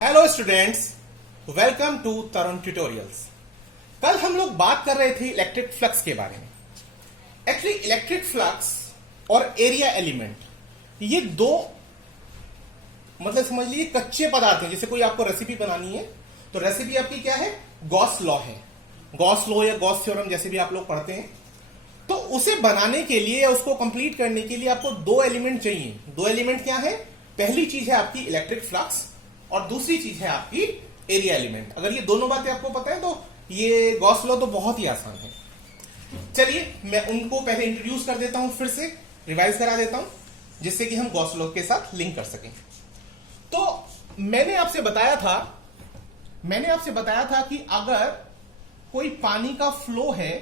Hello students, welcome to Tarun tutorials. कल हम लोग बात कर रहे थे इलेक्ट्रिक फ्लक्स के बारे में। एक्चुअली इलेक्ट्रिक फ्लक्स और एरिया एलिमेंट ये दो मतलब समझ लीजिए कच्चे पदार्थ हैं। जैसे कोई आपको रेसिपी बनानी है तो रेसिपी आपकी क्या है, गॉस लॉ है। गॉस लॉ या गॉस थ्योरम जैसे भी आप लोग पढ़ते हैं। तो उसे बनाने के लिए या उसको कंप्लीट करने के लिए आपको दो एलिमेंट चाहिए। दो एलिमेंट क्या है? पहली चीज है आपकी इलेक्ट्रिक फ्लक्स और दूसरी चीज है आपकी एरिया एलिमेंट। अगर ये दोनों बातें आपको पता है तो ये गॉस लॉ तो बहुत ही आसान है। चलिए मैं उनको पहले इंट्रोड्यूस कर देता हूं, फिर से रिवाइज करा देता हूं जिससे कि हम गॉस लॉ के साथ लिंक कर सकें। तो मैंने आपसे बताया था कि अगर कोई पानी का फ्लो है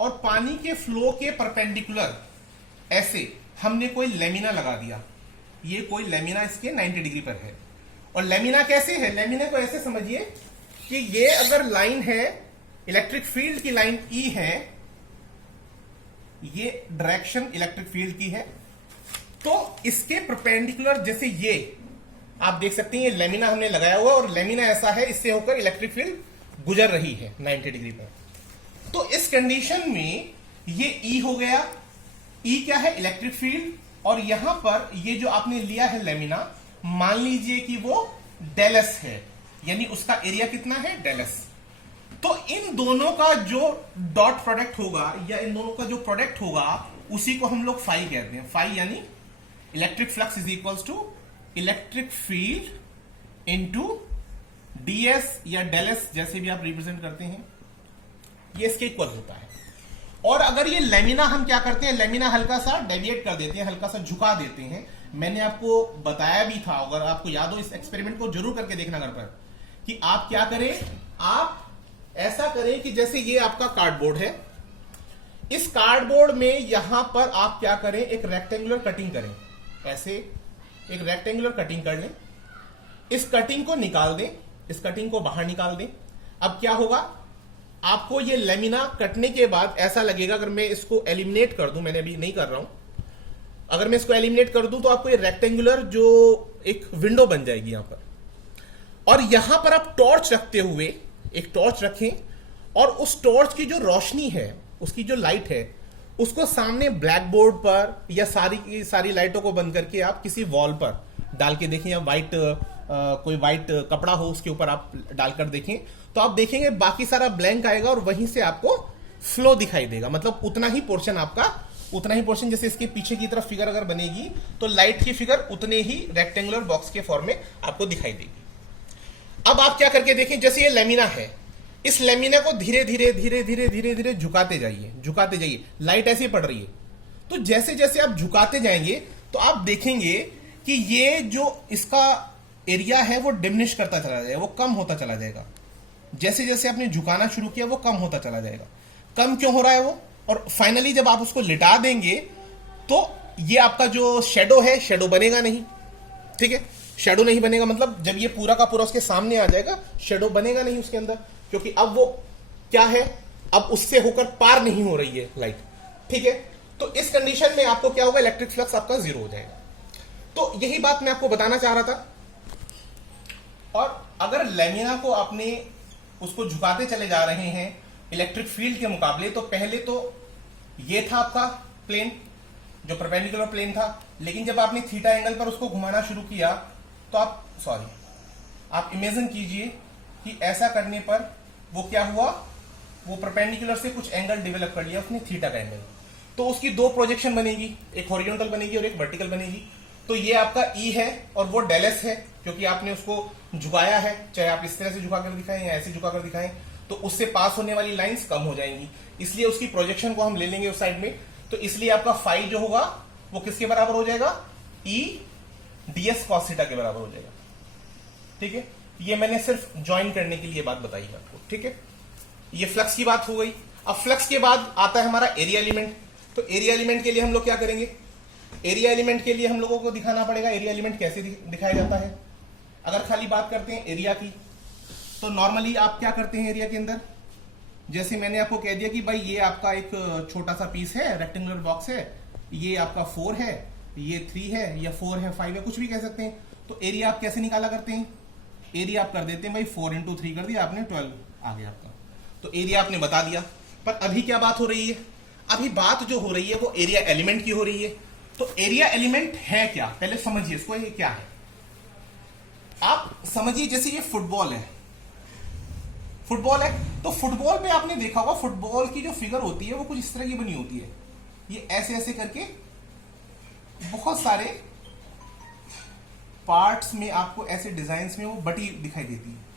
और पानी के फ्लो के परपेंडिकुलर ऐसे हमने कोई लेमिना लगा दिया। ये कोई लेमिना इसके 90 डिग्री पर है। और लेमिना कैसे है? लेमिना को ऐसे समझिए कि ये अगर लाइन है, इलेक्ट्रिक फील्ड की लाइन ई है, ये डायरेक्शन इलेक्ट्रिक फील्ड की है, तो इसके परपेंडिकुलर जैसे ये आप देख सकते हैं, ये लेमिना हमने लगाया हुआ और लेमिना ऐसा है, इससे होकर इलेक्ट्रिक फील्ड गुजर रही है 90 डिग्री पर। तो इस कंडीशन में ये ई हो गया। ई क्या है? Electric field. और यहां पर ये जो आपने लिया है लेमिना, मान लीजिए कि वो डेल एस है, यानी उसका एरिया कितना है? Del S. तो इन दोनों का जो डॉट प्रोडक्ट होगा या इन दोनों का जो प्रोडक्ट होगा उसी को हम लोग फाई कहते हैं। फाई यानी electric flux is equals to electric field into DS या डेल एस, जैसे भी आप रिप्रेजेंट करते हैं, ये इसके इक्वल होता है। और अगर ये लेमिना हम क्या करते हैं, लेमिना हल्का सा डेविएट कर देते हैं, हल्का सा झुका देते हैं। मैंने आपको बताया भी था, अगर आपको याद हो इस एक्सपेरिमेंट को जरूर करके देखना घर पर, कि आप क्या करें, आप ऐसा करें कि जैसे ये आपका कार्डबोर्ड है, इस कार्डबोर्ड में यहां पर आप क्या करें, एक रेक्टेंगुलर कटिंग करें। ऐसे एक रेक्टेंगुलर कटिंग कर लें, इस कटिंग को निकाल दें, इस कटिंग को बाहर निकाल दें। अब क्या होगा, आपको ये लेमिना कटने के बाद ऐसा लगेगा, अगर मैं इसको एलिमिनेट कर दूं, मैंने अभी नहीं कर रहा हूं, अगर मैं इसको एलिमिनेट कर दूं तो आपको ये रेक्टेंगुलर जो एक विंडो बन जाएगी यहां पर। और यहां पर आप टॉर्च रखते हुए एक टॉर्च रखें और उस टॉर्च की जो रोशनी है, उसकी जो लाइट है, उसको सामने ब्लैक बोर्ड पर या सारी की सारी लाइटों को बंद करके आप किसी वॉल पर डाल के देखें, या कोई व्हाइट कपड़ा हो उसके ऊपर आप डालकर देखें, तो आप देखेंगे बाकी सारा ब्लैंक आएगा और वहीं से आपको फ्लो दिखाई देगा। मतलब उतना ही पोर्शन जैसे इसके पीछे की तरफ फिगर अगर बनेगी तो लाइट की फिगर उतने ही रेक्टेंगुलर बॉक्स के फॉर्म में आपको दिखाई देगी। अब आप क्या करके देखें, जैसे ये लेमिना है, इस लेमिना को धीरे धीरे झुकाते जाइए। लाइट ऐसे पड़ रही है, तो जैसे जैसे आप झुकाते जाएंगे तो आप देखेंगे कि ये जो इसका एरिया है वो डिमिनिश करता चला जाएगा, वो कम होता चला जाएगा। जैसे जैसे आपने झुकाना शुरू किया वो कम होता चला जाएगा। कम क्यों हो रहा है वो? और फाइनली जब आप उसको लिटा देंगे तो ये आपका जो शेडो है, शेडो बनेगा नहीं। ठीक है, शेडो नहीं बनेगा, मतलब जब ये पूरा का पूरा उसके सामने आ जाएगा, शेडो बनेगा नहीं उसके अंदर, क्योंकि अब वो क्या है, अब उससे होकर पार नहीं हो रही है लाइट। ठीक है, तो इस कंडीशन में आपको क्या होगा, इलेक्ट्रिक फ्लक्स आपका जीरो हो जाएगा। तो यही बात मैं आपको बताना चाह रहा था। और अगर लेमिना को आपने उसको झुकाते चले जा रहे हैं इलेक्ट्रिक फील्ड के मुकाबले, तो पहले तो ये था आपका प्लेन जो परपेंडिकुलर प्लेन था, लेकिन जब आपने थीटा एंगल पर उसको घुमाना शुरू किया तो आप इमेजिन कीजिए कि ऐसा करने पर वो क्या हुआ, वो परपेंडिकुलर से कुछ एंगल डेवलप कर लिया उसने, थीटा का एंगल। तो उसकी दो प्रोजेक्शन बनेगी, एक हॉरिजॉन्टल बनेगी और एक वर्टिकल बनेगी। तो ये आपका ई है और वो डेल एस है, क्योंकि आपने उसको झुकाया है, चाहे आप इस तरह से झुकाकर दिखाएं या ऐसे झुकाकर दिखाएं, तो उससे पास होने वाली लाइंस कम हो जाएंगी, इसलिए उसकी प्रोजेक्शन को हम ले लेंगे उस साइड में। तो इसलिए आपका फाई जो होगा वो किसके बराबर हो जाएगा, ई डीएस कॉस थीटा के बराबर हो जाएगा। ठीक है, ये मैंने सिर्फ ज्वाइन करने के लिए बात बताई है आपको। ठीक है, ये फ्लक्स की बात हो गई। अब फ्लक्स के बाद आता है हमारा एरिया एलिमेंट। तो एरिया एलिमेंट के लिए हम लोग क्या करेंगे, एरिया एलिमेंट के लिए हम लोगों को दिखाना पड़ेगा एरिया एलिमेंट कैसे दिखाया जाता है। अगर खाली बात करते हैं एरिया की, तो नॉर्मली आप क्या करते हैं एरिया के अंदर, जैसे मैंने आपको कह दिया कि भाई ये आपका एक छोटा सा पीस है, रेक्टेंगुलर बॉक्स है, ये आपका 4 है, ये 3 है, या 4 है, 5 है, कुछ भी कह सकते हैं। तो एरिया आप कैसे निकाला करते हैं, एरिया आप कर देते हैं भाई 4 इंटू 3 कर दिया आपने, 12 आ गया आपका। तो एरिया आपने बता दिया। पर अभी क्या बात हो रही है? अभी बात जो हो रही है वो एरिया एलिमेंट की हो रही है। तो एरिया एलिमेंट है क्या, पहले समझिए इसको, ये क्या है आप समझिए। जैसे ये फुटबॉल है, फुटबॉल है तो फुटबॉल पे आपने देखा होगा फुटबॉल की जो फिगर होती है वो कुछ इस तरह की बनी होती है। ये ऐसे ऐसे करके बहुत सारे पार्ट्स में आपको ऐसे डिजाइन्स में वो बटी दिखाई देती है।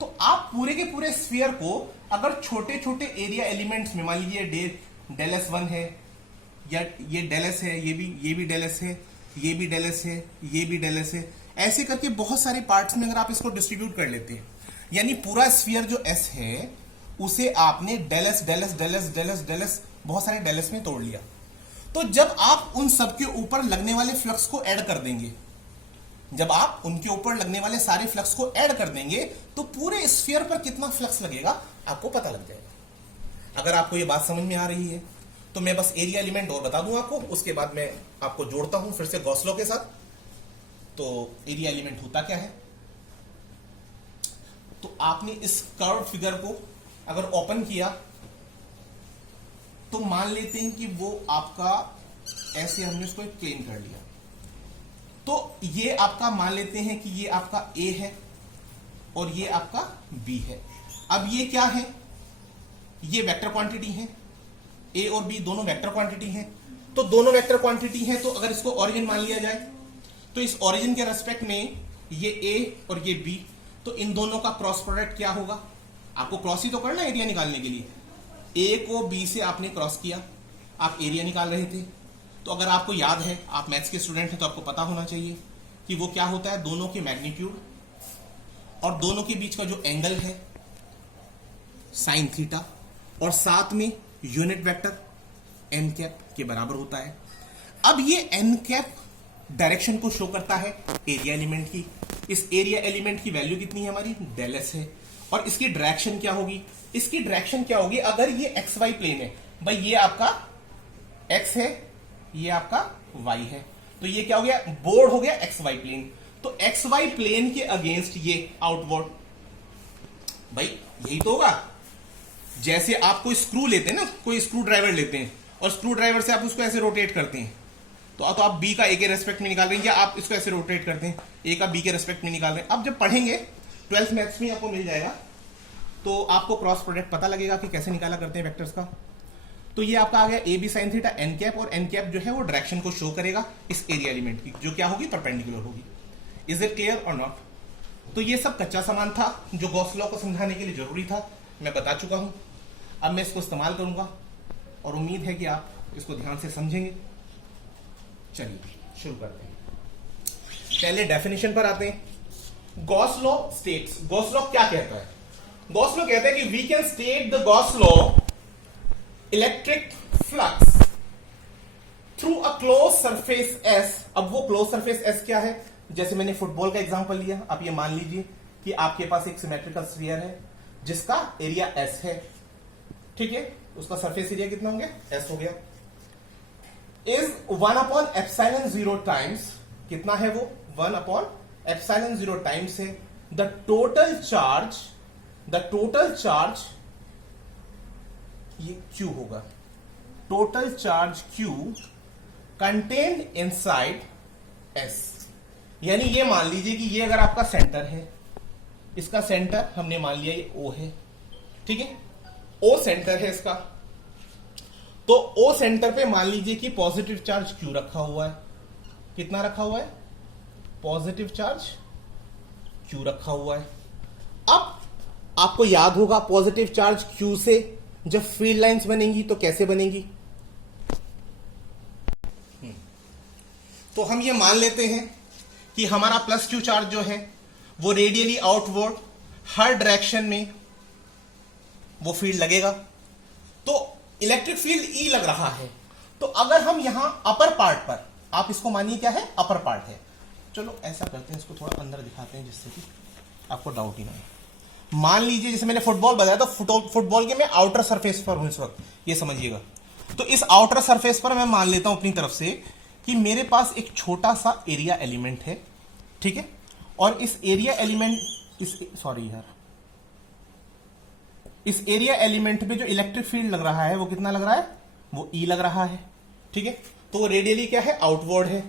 तो आप पूरे के पूरे स्फीयर को अगर छोटे छोटे एरिया एलिमेंट्स में, मान लीजिए डेल एस 1 है, या ये डेल एस है, ये भी डेल एस है, ये भी डेल एस है, ये भी डेल एस है, ऐसे करके बहुत सारे पार्ट्स में अगर आप इसको डिस्ट्रीब्यूट कर लेते हैं, यानी पूरा स्फीयर जो एस है उसे आपने del S del S del S del S del S बहुत सारे डेल एस में तोड़ लिया। तो जब आप उन सबके ऊपर लगने वाले फ्लक्स को ऐड कर देंगे, जब आप उनके ऊपर लगने वाले सारे फ्लक्स को ऐड कर देंगे तो पूरे स्फीयर पर कितना फ्लक्स लगेगा आपको पता लग जाएगा। अगर आपको ये बात समझ में आ रही है तो मैं बस एरिया एलिमेंट और बता दूं आपको, उसके बाद मैं आपको जोड़ता हूं फिर से गॉस लॉ के साथ। तो एरिया एलिमेंट होता क्या है? तो आपने इस कर्व फिगर को अगर ओपन किया तो मान लेते हैं कि वो आपका ऐसे हमने उसको एक प्लेन कर लिया। तो ये आपका मान लेते हैं कि ये आपका ए है और ये आपका बी है। अब ये क्या है? ये वेक्टर क्वांटिटी है, ए और बी दोनों वेक्टर क्वांटिटी हैं। तो दोनों वेक्टर क्वांटिटी हैं तो अगर इसको ओरिजिन मान लिया जाए तो इस ओरिजिन के रेस्पेक्ट में ये ए और ये बी, तो इन दोनों का क्रॉस प्रोडक्ट क्या होगा? आपको क्रॉस ही तो करना है एरिया निकालने के लिए। ए को बी से आपने क्रॉस किया, आप एरिया निकाल रहे थे। तो अगर आपको याद है, आप मैथ्स के स्टूडेंट हैं तो आपको पता होना चाहिए कि वो क्या होता है, दोनों के मैग्नीट्यूड और दोनों के बीच का जो एंगल है साइन थीटा, और साथ में यूनिट वेक्टर एन कैप के बराबर होता है। अब ये एन कैप डायरेक्शन को शो करता है एरिया एलिमेंट की। इस एरिया एलिमेंट की वैल्यू कितनी है हमारी? डेल एस है। और इसकी डायरेक्शन क्या होगी? इसकी डायरेक्शन क्या होगी? अगर ये एक्स वाई प्लेन है, भाई ये आपका एक्स है, ये आपका वाई है, तो ये क्या हो गया? बोर्ड हो गया एक्स वाई प्लेन। तो एक्स वाई प्लेन के अगेंस्ट ये आउटवर्ड, भाई यही तो होगा। जैसे आप कोई स्क्रू लेते हैं ना, कोई स्क्रू ड्राइवर लेते हैं और स्क्रू ड्राइवर से आप उसको ऐसे रोटेट करते हैं, तो आप बी का ए के रेस्पेक्ट में निकाल रहे हैं, या आप इसको ऐसे रोटेट करते हैं ए का बी के रेस्पेक्ट में निकाल रहे हैं। अब जब पढ़ेंगे 12th मैथ्स में आपको मिल जाएगा तो आपको क्रॉस प्रोडक्ट पता लगेगा कि कैसे निकाला करते हैं वेक्टर्स का। तो ये आपका आ गया A B sine theta N cap, और एन कैप जो है वो डायरेक्शन को शो करेगा इस एरिया एलिमेंट की, जो क्या होगी? परपेंडिकुलर होगी। इज इट क्लियर और नॉट? तो ये सब कच्चा सामान था जो गॉस लॉ को समझाने के लिए जरूरी था, मैं बता चुका हूं। अब मैं इसको इस्तेमाल करूंगा और उम्मीद है कि आप इसको ध्यान से समझेंगे। चलिए शुरू करते हैं। पहले डेफिनेशन पर आते हैं। Gauss law states, Gauss law क्या कहता है? गॉस लॉ कहता है कि we can state the Gauss law electric flux through a close surface S. अब वो क्लोज सरफेस एस क्या है? जैसे मैंने फुटबॉल का एग्जांपल लिया, आप ये मान लीजिए कि आपके पास एक सिमेट्रिकल स्फीयर है जिसका एरिया एस है, ठीक है? उसका सरफेस एरिया कितना हो गया? एस हो गया। इज 1/ε0 टाइम्स, कितना है वो? 1/ε0 टाइम्स है द टोटल चार्ज, ये Q होगा, total charge Q contained inside S। यानी ये मान लीजिए कि ये अगर आपका सेंटर है, इसका सेंटर हमने मान लिया ये O है, ठीक है? O सेंटर है इसका, तो O सेंटर पे मान लीजिए कि पॉजिटिव चार्ज Q रखा हुआ है। कितना रखा हुआ है? पॉजिटिव चार्ज Q रखा हुआ है। अब आपको याद होगा पॉजिटिव चार्ज Q से जब फील्ड लाइंस बनेंगी तो कैसे बनेगी? तो हम ये मान लेते हैं कि हमारा प्लस Q चार्ज जो है वो रेडियली आउटवर्ड हर डायरेक्शन में वो फील्ड लगेगा। तो इलेक्ट्रिक फील्ड E लग रहा है। तो अगर हम यहां अपर पार्ट पर, आप इसको मानिए क्या है? अपर पार्ट है। चलो ऐसा करते हैं, इसको थोड़ा अंदर दिखाते हैं जिससे कि आपको डाउट ही ना हो। मान लीजिए जैसे मैंने फुटबॉल बताया तो फुटबॉल के मैं आउटर सरफेस पर हूं इस वक्त, ये समझिएगा। तो इस आउटर सरफेस पर मैं मान लेता हूं अपनी तरफ से कि मेरे पास एक छोटा सा एरिया एलिमेंट है, ठीक है? और इस एरिया एलिमेंट सॉरी यार, इस एरिया एलिमेंट में जो इलेक्ट्रिक फील्ड लग रहा है वो कितना लग रहा है, वो ई लग रहा है। ठीक है, तो वो रेडियली क्या है, आउटवर्ड है।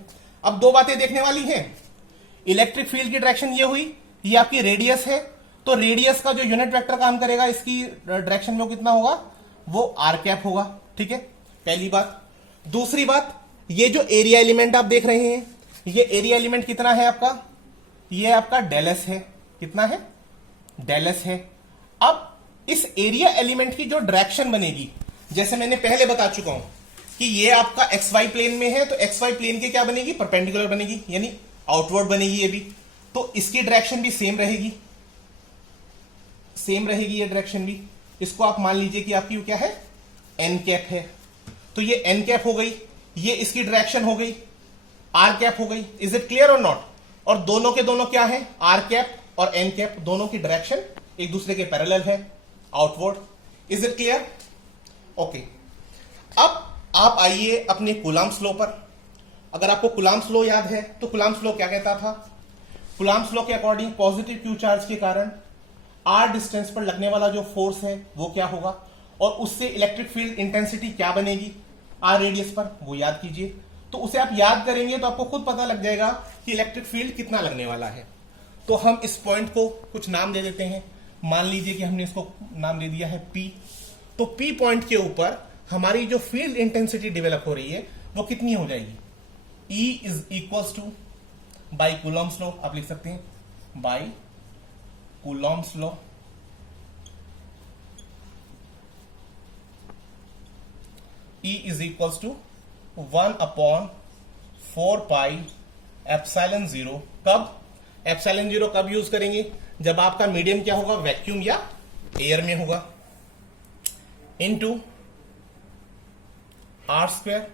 अब दो बातें देखने वाली हैं, इलेक्ट्रिक फील्ड की डायरेक्शन ये हुई, ये आपकी रेडियस है, तो रेडियस का जो यूनिट वेक्टर काम करेगा इसकी डायरेक्शन में वो कितना होगा, वो आर कैप होगा। ठीक है, पहली बात। दूसरी बात, ये जो एरिया एलिमेंट आप देख रहे हैं, ये एरिया एलिमेंट कितना है आपका, ये आपका डेल एस है। कितना है, डेल एस है। अब इस एरिया एलिमेंट की जो डायरेक्शन बनेगी, जैसे मैंने पहले बता चुका हूं कि ये आपका एक्स वाई प्लेन में है, तो एक्स वाई प्लेन के क्या बनेगी, परपेंडिकुलर बनेगी, यानी आउटवर्ड बनेगी ये भी। तो इसकी डायरेक्शन भी सेम रहेगी, सेम रहेगी ये डायरेक्शन भी। इसको आप मान लीजिए कि आपकी क्या है, एन कैप है, तो ये एन कैप हो गई, ये इसकी डायरेक्शन हो गई आर कैप हो गई। इज इट क्लियर और नॉट? और दोनों के दोनों क्या है, आर कैप और एन कैप, दोनों की डायरेक्शन एक दूसरे के पैरेलल है, outward. Is it clear? Okay. अब आप आइए अपने कूलम्ब्स लॉ पर। अगर आपको कूलम्ब्स लॉ याद है तो कूलम्ब्स लॉ क्या कहता था, कूलम्ब्स लॉ के अकॉर्डिंग पॉजिटिव क्यू चार्ज के कारण आर डिस्टेंस पर लगने वाला जो फोर्स है वो क्या होगा, और उससे इलेक्ट्रिक फील्ड इंटेंसिटी क्या बनेगी आर रेडियस पर, वो याद कीजिए। तो उसे आप याद करेंगे तो आपको खुद पता लग जाएगा कि इलेक्ट्रिक फील्ड कितना लगने वाला है। तो हम इस पॉइंट को कुछ नाम दे देते हैं। मान लीजिए कि हमने इसको नाम दे दिया है पी। तो पी पॉइंट के ऊपर हमारी जो फील्ड इंटेंसिटी डेवलप हो रही है वो कितनी हो जाएगी, E is equals to, by Coulomb's law आप लिख सकते हैं, by Coulomb's law, E is equals to 1/4 epsilon 0। कब एप्सिलॉन 0 कब यूज करेंगे, जब आपका मीडियम क्या होगा, वैक्यूम या एयर में होगा, इनटू आर स्क्वायर।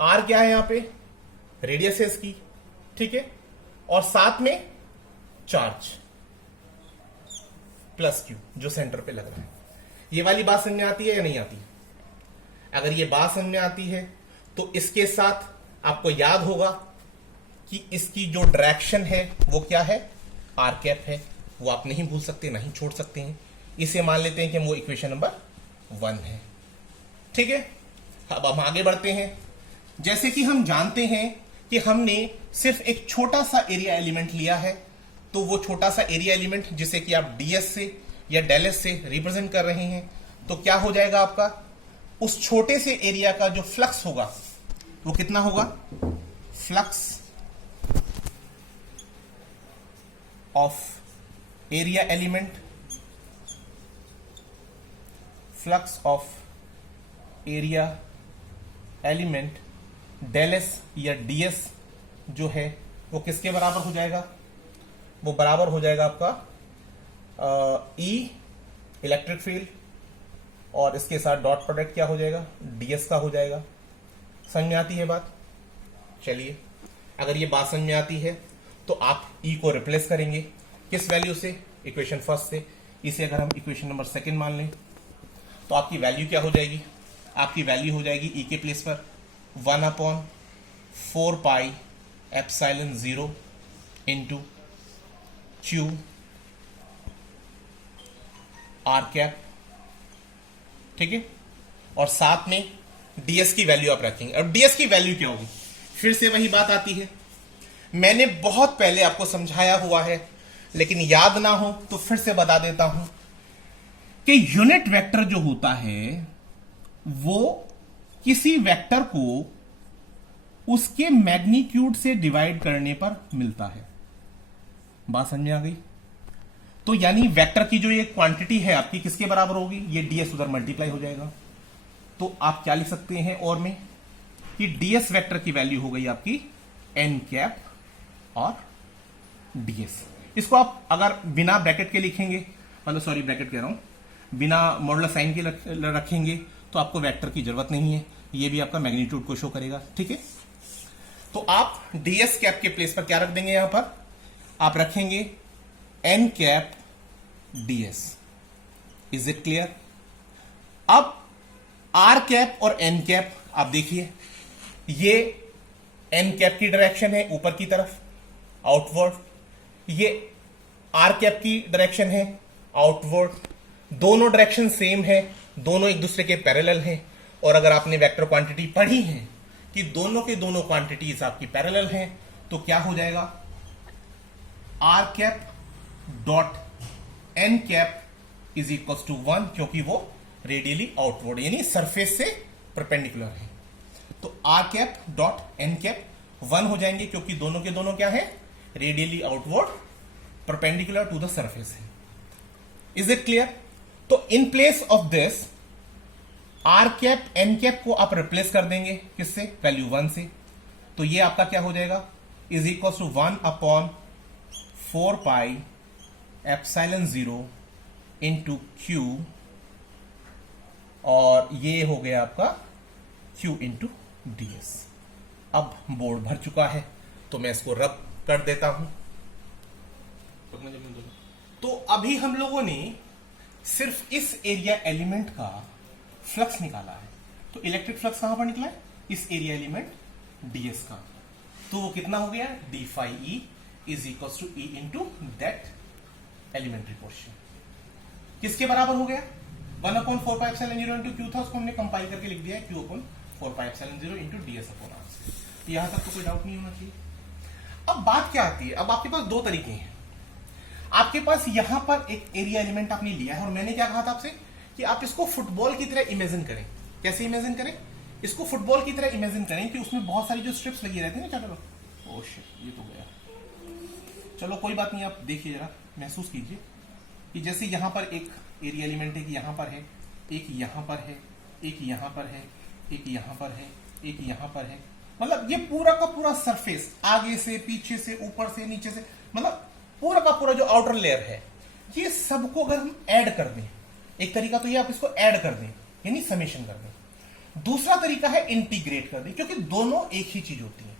आर क्या है यहां पे, रेडियस है इसकी। ठीक है, और साथ में चार्ज प्लस क्यू जो सेंटर पे लग रहा है। ये वाली बात समझ में आती है या नहीं आती? अगर ये बात समझ में आती है तो इसके साथ आपको याद होगा कि इसकी जो डायरेक्शन है वो क्या है, आर कैप है। वो आप नहीं भूल सकते, नहीं छोड़ सकते हैं। इसे मान लेते हैं कि वो इक्वेशन नंबर 1 है। ठीक है, अब हम आगे बढ़ते हैं। जैसे कि हम जानते हैं कि हमने सिर्फ एक छोटा सा एरिया एलिमेंट लिया है, तो वो छोटा सा एरिया एलिमेंट जिसे कि आप डीएस से या डेल एस से रिप्रेजेंट कर रहे हैं, तो क्या हो जाएगा आपका, उस छोटे से एरिया का जो फ्लक्स होगा वो कितना होगा, flux of area element, flux of area element del S या डीएस जो है वो किसके बराबर हो जाएगा, वो बराबर हो जाएगा आपका ई इलेक्ट्रिक फील्ड, और इसके साथ डॉट प्रोडक्ट क्या हो जाएगा, डीएस का हो जाएगा। समझ में आती है बात? चलिए, अगर ये बात समझ में आती है तो आप ई को रिप्लेस करेंगे किस वैल्यू से, इक्वेशन फर्स्ट से। इसे अगर हम इक्वेशन नंबर 2 मान लें तो आपकी वैल्यू क्या हो जाएगी, आपकी वैल्यू हो जाएगी ई के प्लेस पर 1/4 epsilon 0 into Q R cap. ठीक है, और साथ में डीएस की वैल्यू आप रखेंगे। अब डीएस की वैल्यू क्या होगी, फिर से वही बात आती है, मैंने बहुत पहले आपको समझाया हुआ है, लेकिन याद ना हो तो फिर से बता देता हूं कि यूनिट वेक्टर जो होता है वो किसी वेक्टर को उसके मैग्नीट्यूड से डिवाइड करने पर मिलता है। बात समझ में आ गई? तो यानी वेक्टर की जो ये क्वांटिटी है आपकी किसके बराबर होगी, ये डीएस उधर मल्टीप्लाई हो जाएगा। तो आप क्या लिख सकते हैं और में कि डीएस वेक्टर की वैल्यू हो गई आपकी एन कैप और डीएस। इसको आप अगर बिना ब्रैकेट के लिखेंगे, मतलब सॉरी ब्रैकेट कह रहा हूं, बिना मॉडुलर साइन के रखेंगे तो आपको वेक्टर की जरूरत नहीं है, ये भी आपका मैग्नीट्यूड को शो करेगा। ठीक है, तो आप डीएस कैप के प्लेस पर क्या रख देंगे, यहां पर आप रखेंगे N cap DS. Is it clear? अब आर कैप और एन कैप आप देखिए, ये एन कैप की डायरेक्शन है ऊपर की तरफ आउटवर्ड, ये आर कैप की डायरेक्शन है आउटवर्ड, दोनों डायरेक्शन सेम है, दोनों एक दूसरे के पैरेलल हैं। और अगर आपने वेक्टर क्वांटिटी पढ़ी है कि दोनों के दोनों क्वांटिटीज आपकी पैरेलल हैं, तो क्या हो जाएगा, R cap dot N cap is equal to 1, क्योंकि वो रेडियली आउटवर्ड यानी सरफेस से परपेंडिकुलर है। तो R cap dot N cap 1 हो जाएंगे, क्योंकि दोनों के दोनों क्या है, radially outward perpendicular to the surface है। Is it clear? तो in place of this R cap N cap को आप रिप्लेस कर देंगे किससे, वैल्यू 1 से। तो ये आपका क्या हो जाएगा, is equal to 1 upon 4 pi epsilon 0 into Q, और ये हो गया आपका क्यू इंटू डीएस। अब बोर्ड भर चुका है, तो मैं इसको रब कर देता हूं। तो अभी हम लोगों ने सिर्फ इस एरिया एलिमेंट का फ्लक्स निकाला है। तो इलेक्ट्रिक फ्लक्स कहां पर निकला है, इस एरिया एलिमेंट डीएस का। तो वो कितना हो गया, D phi E is equal to E into that elementary portion. किसके बराबर हो गया, 1 upon 4 pi epsilon 0 into Q था, उसको हमने कंपाइल करके लिख दिया है Q upon 4 pi epsilon 0 into DS upon R. यहां तक तो कोई डाउट नहीं होना चाहिए। अब बात क्या आती है, अब आपके पास दो तरीके हैं। आपके पास यहां पर एक एरिया एलिमेंट आपने लिया है, और मैंने क्या कहा था आपसे कि आप इसको फुटबॉल की तरह इमेजिन करें। कैसे इमेजिन करें, इसको फुटबॉल की तरह इमेजिन करें कि उसमें बहुत सारी जो स्ट्रिप्स लगी रहती है ना, चलो ओह शिट, ये तो गया, चलो कोई बात नहीं, आप देखिए जरा महसूस कीजिए कि जैसे यहां पर एक एरिया एलिमेंट है कि यहां पर है, एक यहां पर है, एक यहां पर है, एक यहां पर है, एक यहां पर है, मतलब ये पूरा का पूरा सरफेस आगे से पीछे से ऊपर से नीचे से, मतलब पूरा का पूरा जो आउटर लेयर है, ये सबको अगर हम ऐड कर दें, एक तरीका तो ये आप इसको ऐड कर दें यानी समेशन कर दें। दूसरा तरीका है इंटीग्रेट कर दें, क्योंकि दोनों एक ही चीज होती है।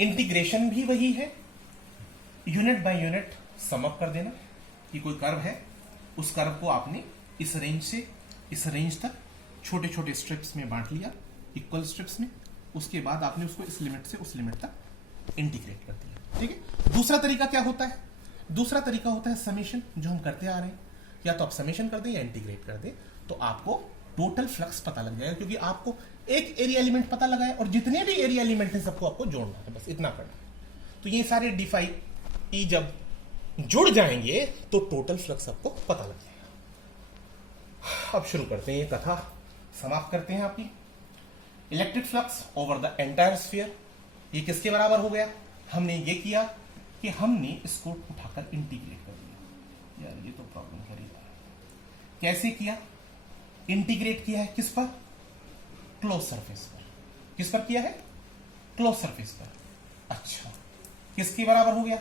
इंटीग्रेशन भी वही है, unit by unit sum up कर देना कि कोई कर्व है, उस कर्व को आपने इस रेंज से इस रेंज तक छोटे छोटे स्ट्रिप्स में बांट लिया, इक्वल स्ट्रिप्स में, उसके बाद आपने उसको इस लिमिट से उस लिमिट तक इंटीग्रेट कर दिया। ठीक है। दूसरा तरीका क्या होता है, दूसरा तरीका होता है समेशन, जो हम करते आ रहे हैं। या तो आप समेशन कर दें या इंटीग्रेट कर दें, तो आपको टोटल फ्लक्स पता लग जाएगा, क्योंकि आपको एक एरिया एलिमेंट पता लगा है और जितने भी एरिया एलिमेंट हैं सबको आपको जोड़ना है, बस इतना करना है। तो ये सारे डिफाई ई जब जुड़ जाएंगे तो टोटल फ्लक्स आपको पता लग जाएगा। अब शुरू करते हैं, ये कथा समाप्त करते हैं आपकी। Electric flux over the entire sphere, ये किसके बराबर हो गया, हमने ये किया कि हमने इसको उठाकर इंटीग्रेट कर दिया। यार ये तो प्रॉब्लम कर रही है, कैसे किया, इंटीग्रेट किया है किस पर, क्लोज सरफेस पर। किस पर किया है, क्लोज सरफेस पर। अच्छा, किसके बराबर हो गया,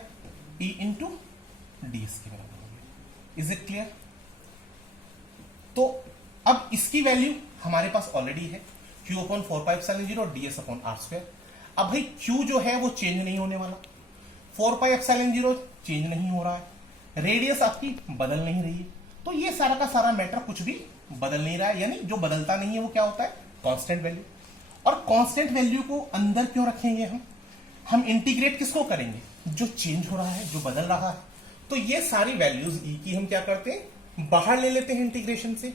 ई इंटू डीएस के बराबर हो गया। Is it clear? तो अब इसकी वैल्यू हमारे पास ऑलरेडी है, Q upon 4 pi epsilon 0 DS upon R square. अब भाई क्यू जो है वो चेंज नहीं होने वाला, 4 पाई एप्सिलॉन 0 चेंज नहीं हो रहा है, रेडियस आपकी बदल नहीं रही है, तो ये सारा का सारा मैटर कुछ भी बदल नहीं रहा है। यानी जो बदलता नहीं है वो क्या होता है, कांस्टेंट वैल्यू। और कांस्टेंट वैल्यू को अंदर क्यों रखेंगे हम इंटीग्रेट किसको करेंगे, जो चेंज हो रहा है, जो बदल रहा है। तो ये सारी वैल्यूज ई की हम क्या करते हैं, बाहर ले लेते हैं इंटीग्रेशन से,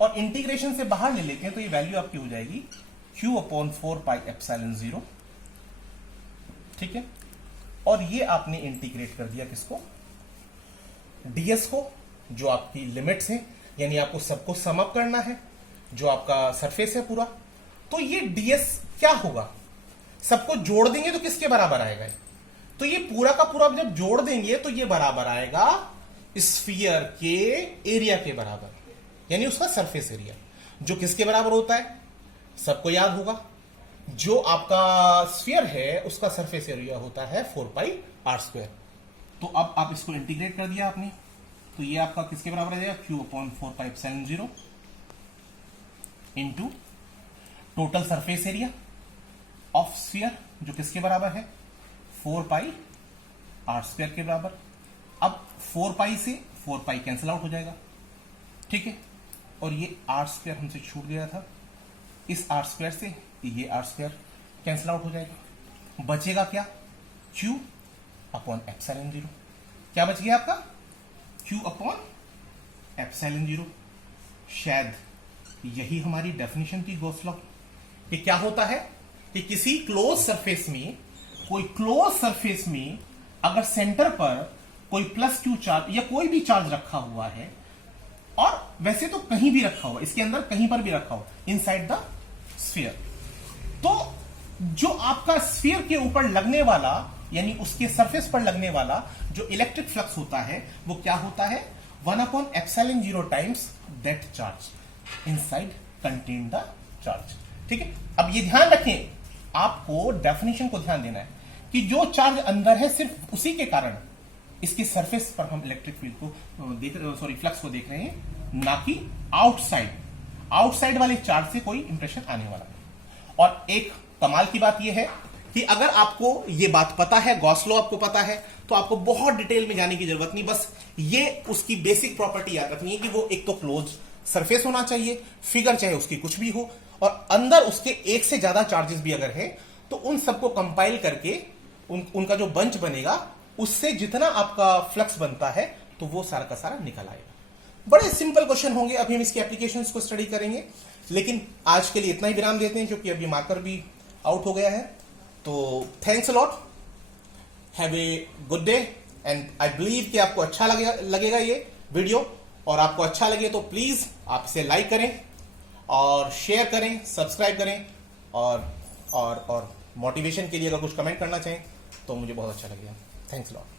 और इंटीग्रेशन से बाहर ले लेते हैं तो ये वैल्यू आपकी हो जाएगी क्यू अपॉन 4 पाई एप्सिलॉन 0। ठीक है, और ये आपने इंटीग्रेट कर दिया किसको, डीएस को, जो आपकी लिमिट्स हैं, यानी आपको सबको सम अप करना है, जो आपका सरफेस है पूरा। तो ये डीएस क्या होगा, सबको जोड़ देंगे तो किसके बराबर आएगा, तो ये पूरा का पूरा जब जोड़ देंगे तो ये बराबर आएगा स्फीयर के एरिया के बराबर, यानी उसका सरफेस एरिया, जो किसके बराबर होता है, सबको याद होगा, जो आपका स्फीयर है उसका सरफेस एरिया होता है 4 पाई आर स्क्वायर। तो अब आप इसको इंटीग्रेट कर दिया आपने, तो ये आपका किसके बराबर आ जाएगा, Q upon 4 pi epsilon 0 into total surface area of sphere, जो किसके बराबर है, 4 पाई आर स्क्वायर के बराबर। अब 4 पाई से 4 पाई कैंसिल आउट हो जाएगा, ठीक है, और ये आर स्क्वायर हमसे छूट गया था, इस आर स्क्वायर से ये आर स्क्वायर कैंसिल आउट हो जाएगा, बचेगा क्या, क्यू अपॉन एप्सिलॉन 0। क्या बच गया आपका, Q अपॉन एप्सिलॉन 0। शायद यही हमारी डेफिनेशन थी गॉस लॉ। ये क्या होता है कि किसी क्लोज सरफेस में, कोई क्लोज सरफेस में अगर सेंटर पर कोई +Q चार्ज या कोई भी चार्ज रखा हुआ है, और वैसे तो कहीं भी रखा हुआ, इसके अंदर कहीं पर भी रखा हो इनसाइड द स्फीयर, तो जो आपका स्फीयर के ऊपर लगने वाला, यानी उसके सरफेस पर लगने वाला जो इलेक्ट्रिक फ्लक्स होता है, वो क्या होता है 1/ε0 times that charge inside contain the charge. ठीक है, अब ये ध्यान रखें, आपको डेफिनेशन को ध्यान देना है कि जो चार्ज अंदर है सिर्फ उसी के कारण इसकी सरफेस पर हम इलेक्ट्रिक फील्ड को फ्लक्स को देख रहे हैं, ना कि आउटसाइड वाले चार्ज से कोई इंप्रेशन आने वाला नहीं। और एक कमाल की बात यह है कि अगर आपको यह बात पता है, गॉस लॉ आपको पता है, तो आपको बहुत डिटेल में जाने की जरूरत नहीं, बस ये उसकी बेसिक प्रॉपर्टी याद रखनी है कि वो एक तो क्लोज सरफेस होना चाहिए, फिगर चाहे उसकी कुछ भी हो, और अंदर उसके एक से ज्यादा चार्जेस भी अगर है तो उन सबको कंपाइल करके उनका जो बंच बनेगा, उससे जितना आपका फ्लक्स बनता है तो वो सारा का सारा निकल आएगा। बड़े सिंपल क्वेश्चन होंगे, अभी हम इसकी एप्लीकेशंस को स्टडी करेंगे, लेकिन आज के लिए इतना ही विराम देते हैं क्योंकि अभी मार्कर भी आउट हो गया है। तो thanks a lot, have a good day, and I believe कि आपको अच्छा लगेगा ये वीडियो, और आपको अच्छा लगे तो प्लीज आप इसे लाइक करें और शेयर करें, सब्सक्राइब करें, और मोटिवेशन के लिए अगर कुछ कमेंट करना चाहें तो मुझे बहुत अच्छा लगेगा। Thanks lot.